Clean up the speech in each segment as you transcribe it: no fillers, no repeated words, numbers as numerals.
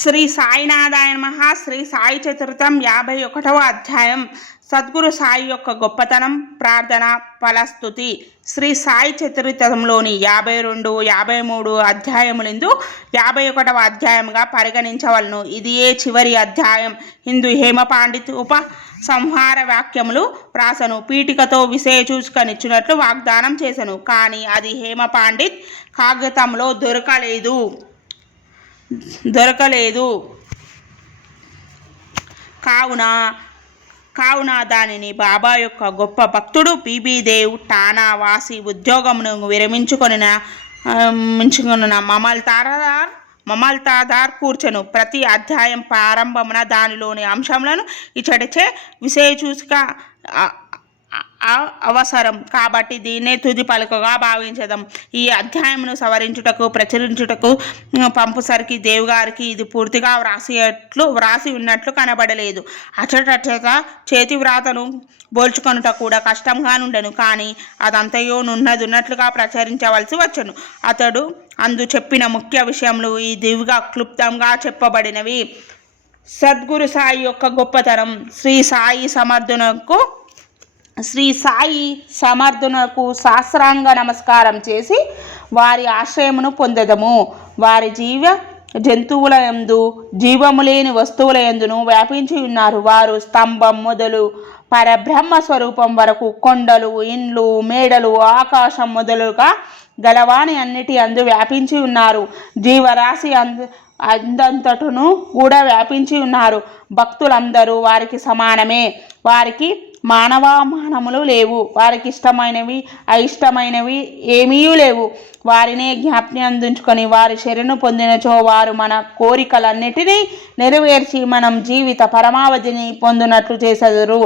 శ్రీ సాయినాథాయ నమః. శ్రీ సాయి చతుర్థం 51వ అధ్యాయం. సద్గురు సాయి యొక్క గొప్పతనం, ప్రార్థన, ఫలస్తుతి. శ్రీ సాయి చతుర్థంలోని 52, 53 అధ్యాయములందు 51వ అధ్యాయంగా పరిగణించవలను. ఇది చివరి అధ్యాయం. హిందూ హేమ పండిత్ సంహార వాక్యములు రాసను. పీఠికతో విషయ చూసుకనిచ్చినట్లు వాగ్దానం చేసను. కానీ అది హేమ పండిత్ కాగితంలో దొరకలేదు. కావున దానిని బాబా యొక్క గొప్ప భక్తుడు బీబీ దేవ్ టానా వాసి ఉద్యోగమును విరమించుకొనిన మమల్తాదార్ కూర్చొను. ప్రతి అధ్యాయం ప్రారంభమున దానిలోని అంశములను ఇచ్చటిచే విషయ చూసుక అవసరం కాబట్టి దీన్నే తుది పలుకగా భావించదాం. ఈ అధ్యాయమును సవరించుటకు, ప్రచురించుటకు పంపుసరికి దేవ్ గారికి ఇది పూర్తిగా వ్రాసి ఉన్నట్లు కనబడలేదు. అచ్చట చేతి వ్రాతను పోల్చుకొనుట కూడా కష్టంగా నుండెను. కానీ అదంతయో ఉన్నట్లుగా ప్రచురించవలసి వచ్చను. అతడు అందు చెప్పిన ముఖ్య విషయములు ఈ దివ్గా క్లుప్తంగా చెప్పబడినవి. సద్గురు సాయి యొక్క గొప్పతనం. శ్రీ సాయి సమర్థునకు శాస్త్రాంగ నమస్కారం చేసి వారి ఆశ్రయమును పొందదము. వారి జంతువుల యందు, జీవము లేని వస్తువుల యందును వ్యాపించి ఉన్నారు. వారు స్తంభం మొదలు పరబ్రహ్మ స్వరూపం వరకు కొండలు, ఇండ్లు, మేడలు, ఆకాశం మొదలుగా గలవాని అన్నిటి అందు వ్యాపించి ఉన్నారు. జీవరాశి అందంతటను కూడా వ్యాపించి ఉన్నారు. భక్తులందరూ వారికి సమానమే. వారికి మానములు లేవు. వారికి ఇష్టమైనవి, అయిష్టమైనవి ఏమీ లేవు. వారినే జ్ఞాప్తి అందించుకొని వారి శరణు పొందినచో వారు మన కోరికలన్నిటినీ నెరవేర్చి మనం జీవిత పరమావధిని పొందినట్లు చేసెదరు.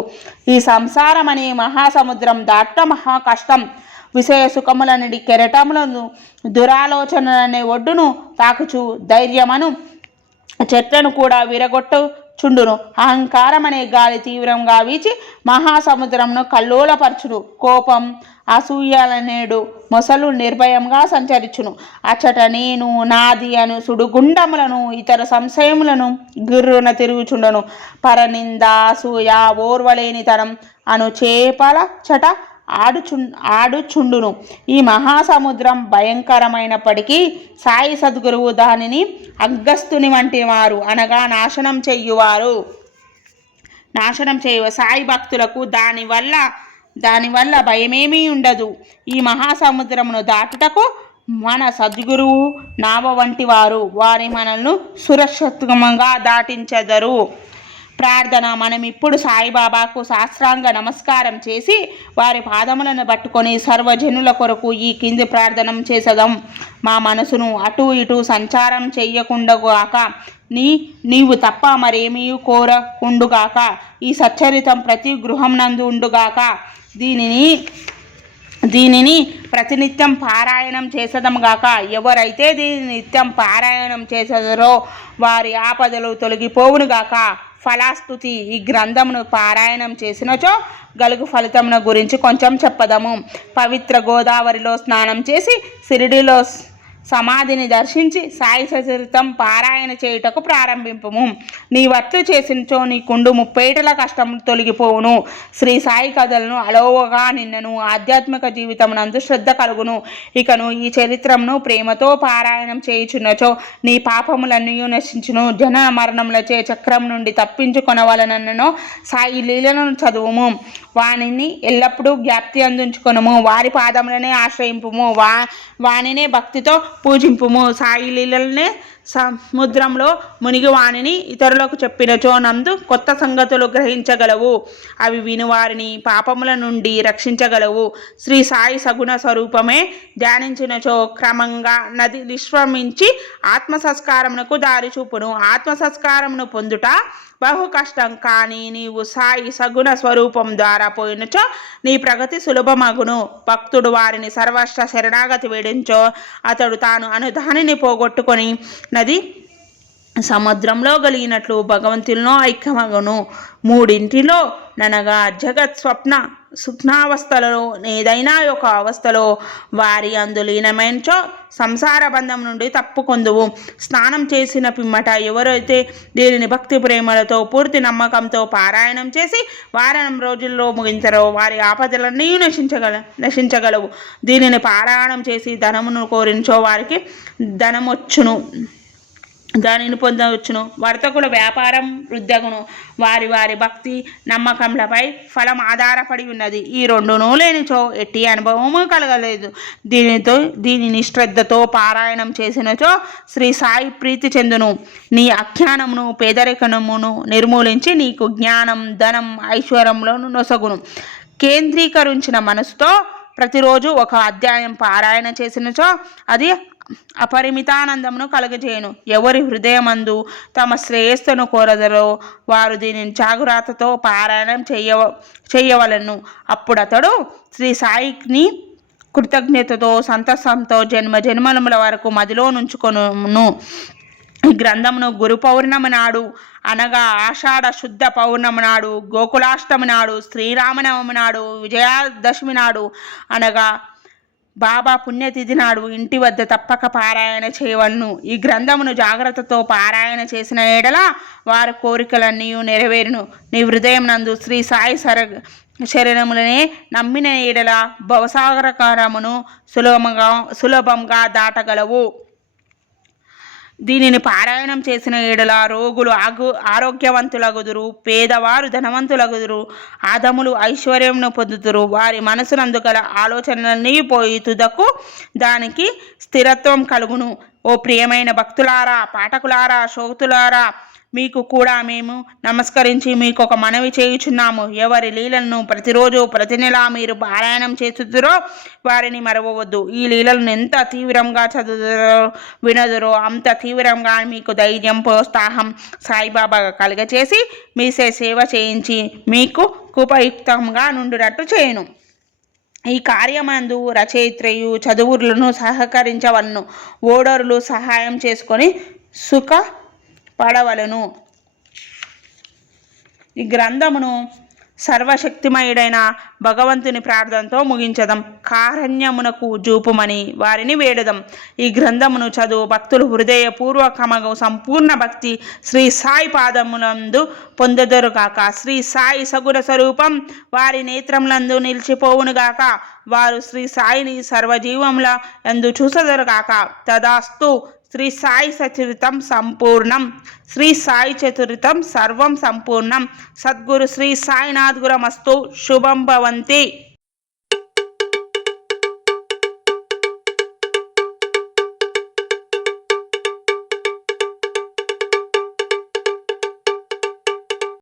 ఈ సంసారం అనే మహాసముద్రం దాటడం మహా కష్టం. విషయ సుఖములనడి కెరటములను, దురాలోచనలనే ఒడ్డును తాకుచు ధైర్యమను చెట్లను కూడా విరగొట్టుచుండును. అహంకారం అనే గాలి తీవ్రంగా వీచి మహాసముద్రంను కల్లోలపరచును. కోపం, అసూయలనేడు మొసలు నిర్భయంగా సంచరించును. అచ్చట నేను, నాది అను సుడుగుండములను, ఇతర సంశయములను గిర్రున తిరుగుచుండను. పరనింద, అసూయ, ఓర్వలేనితనం అను చేపల చట ఆడుచుండును. ఈ మహాసముద్రం భయంకరమైనప్పటికీ సాయి సద్గురువు దానిని అగస్త్యుని వంటి వారు అనగా నాశనం చేయు సాయి భక్తులకు దానివల్ల భయమేమీ ఉండదు. ఈ మహాసముద్రమును దాటుటకు మన సద్గురువు నావ వంటి వారి మనల్ని సురక్షితంగా దాటించెదరు. ప్రార్థన. మనం ఇప్పుడు సాయిబాబాకు శాస్త్రాంగ నమస్కారం చేసి వారి పాదములను పట్టుకొని సర్వజనుల కొరకు ఈ కింది ప్రార్థన చేసదాం. మా మనసును అటు ఇటు సంచారం చెయ్యకుండాగాక, నీవు తప్ప మరేమీ కోరకుండుగాక. ఈ సచ్చరితం ప్రతి గృహం నందు ఉండుగాక. దీనిని ప్రతినిత్యం పారాయణం చేసదంగాక. ఎవరైతే దీనిని నిత్యం పారాయణం చేసదరో వారి ఆపదలు తొలగిపోవునుగాక. ఫలస్తుతి. ఈ గ్రంథమును పారాయణం చేసినచో గలుగు ఫలితమును గురించి కొంచెం చెప్పదము. పవిత్ర గోదావరిలో స్నానం చేసి షిరిడిలో సమాధిని దర్శించి సాయి చరిత్రం పారాయణ చేయుటకు ప్రారంభింపము. నీ వట్లు చేసినచో నీ కుండు 30 ఏటల కష్టం తొలగిపోవును. శ్రీ సాయి కథలను అలోవగా నిన్నను ఆధ్యాత్మిక జీవితమునందు శ్రద్ధ కలుగును. ఇకను ఈ చరిత్రమును ప్రేమతో పారాయణం చేయుచున్నచో నీ పాపములన్నీ నశించును. జనన మరణములచే చక్రం నుండి తప్పించుకొనవలనన్నో సాయి లీలను చదువుము. వానిని ఎల్లప్పుడూ జ్ఞప్తి అందించుకొనుము. వారి పాదములనే ఆశ్రయింపుము. వానినే భక్తితో పూజింపుము. సాయి లీలనే సముద్రంలో మునిగి వాణిని ఇతరులకు చెప్పినచో నందు కొత్త సంగతులు గ్రహించగలవు. అవి వినువారిని పాపముల నుండి రక్షించగలవు. శ్రీ సాయి సగుణ స్వరూపమే ధ్యానించినచో క్రమంగా నది నిష్క్రమించి ఆత్మ సంస్కారమునకు దారి చూపును. ఆత్మ సంస్కారమును పొందుట బహు కష్టం. కానీ నీవు సాయి సగుణ స్వరూపం ద్వారా పోయినచో నీ ప్రగతి సులభమగును. భక్తుడు వారిని సర్వస్వ శరణాగతి వేడించో అతడు తాను అనుదానిని పోగొట్టుకొని నది సముద్రంలో కలిగినట్లు భగవంతునిలో ఐక్యమగును. మూడింటిలో ననగా జగత్, స్వప్న, సుఖ్నావస్థలలో ఏదైనా ఒక అవస్థలో వారి అందు లీనమైనచో సంసార బంధం నుండి తప్పుకొందువు. స్నానం చేసిన పిమ్మట ఎవరైతే దీనిని భక్తి ప్రేమలతో పూర్తి నమ్మకంతో పారాయణం చేసి వారం రోజుల్లో ముగించరో వారి ఆపదలన్నీ నశించగలవు. దీనిని పారాయణం చేసి ధనమును కోరించో వారికి దానిని పొందవచ్చును. వర్తకుల వ్యాపారం వృద్ధగును. వారి వారి భక్తి నమ్మకంలపై ఫలం ఆధారపడి ఉన్నది. ఈ రెండునూ లేనిచో ఎట్టి అనుభవము కలగలేదు. దీనిని శ్రద్ధతో పారాయణం చేసినచో శ్రీ సాయి ప్రీతి చెందును. నీ అజ్ఞానమును పేదరికమును నిర్మూలించి నీకు జ్ఞానం ధనం ఐశ్వర్యములను నొసగును. కేంద్రీకరించిన మనసుతో ప్రతిరోజు ఒక అధ్యాయం పారాయణ చేసినచో అది అపరిమితానందమును కలుగజేయును. ఎవరి హృదయమందు తమ శ్రేయస్సును కోరదరో వారు దీనిని జాగ్రత్తతో పారాయణం చేయవలను. అప్పుడు అతడు శ్రీ సాయిని కృతజ్ఞతతో సంతసంతో జన్మల వరకు మదిలో నుంచుకొను. ఈ గ్రంథమును గురు పౌర్ణమి నాడు అనగా ఆషాఢ శుద్ధ పౌర్ణమి నాడు, గోకులాష్టమి నాడు, శ్రీరామనవమి నాడు, విజయాదశమి నాడు అనగా బాబా పుణ్యతిథి నాడు ఇంటి వద్ద తప్పక పారాయణ చేయవలను. ఈ గ్రంథమును జాగ్రత్తతో పారాయణ చేసిన ఎడల వారి కోరికలన్నీ నెరవేరును. నీ హృదయం నందు శ్రీ సాయి శరణములనే నమ్మిన ఎడల భవసాగరకారమును సులభంగా దాటగలవు. దీనిని పారాయణం చేసిన ఎడల రోగులు ఆరోగ్యవంతులగుదురు, పేదవారు ధనవంతులగుదురు, ఆదములు ఐశ్వర్యమును పొందుతురు. వారి మనసునందు గల ఆలోచనలన్నీ పోయి తుదకు దానికి స్థిరత్వం కలుగును. ఓ ప్రియమైన భక్తులారా, పాఠకులారా, శ్రోతులారా, మీకు కూడా మేము నమస్కరించి మీకు ఒక మనవి చేయుచున్నాము. ఎవరి లీలలను ప్రతిరోజు ప్రతి నెల మీరు పారాయణం చేస్తురో వారిని మరవవద్దు. ఈ లీలలను ఎంత తీవ్రంగా చదువుతారో వినదురో అంత తీవ్రంగా మీకు ధైర్యం ప్రోత్సాహం సాయిబాబా కలుగచేసి మీ సేవ చేయించి మీకు ఉపయుక్తంగా నుండినట్టు చేయను. ఈ కార్యమందు రచయిత్రయు చదువులను సహకరించవలను. ఓడరులు సహాయం చేసుకొని పడవలను. ఈ గ్రంథమును సర్వశక్తిమయుడైన భగవంతుని ప్రార్థనతో ముగించదం. కారణ్యమునకు జూపుమని వారిని వేడదం. ఈ గ్రంథమును చదువు భక్తులు హృదయపూర్వకమగు సంపూర్ణ భక్తి శ్రీ సాయి పాదములందు పొందదరుగాక. శ్రీ సాయి సగుణ స్వరూపం వారి నేత్రములందు నిలిచిపోవునుగాక. వారు శ్రీ సాయిని సర్వజీవముల యందు చూసదరుగాక. తదాస్తు. శ్రీ సాయి చతురితం సంపూర్ణం. శ్రీ సాయి చతురితం సర్వం సంపూర్ణం. సద్గురు శ్రీ సాయినాథ్ గురమస్తు. శుభం భవంతి.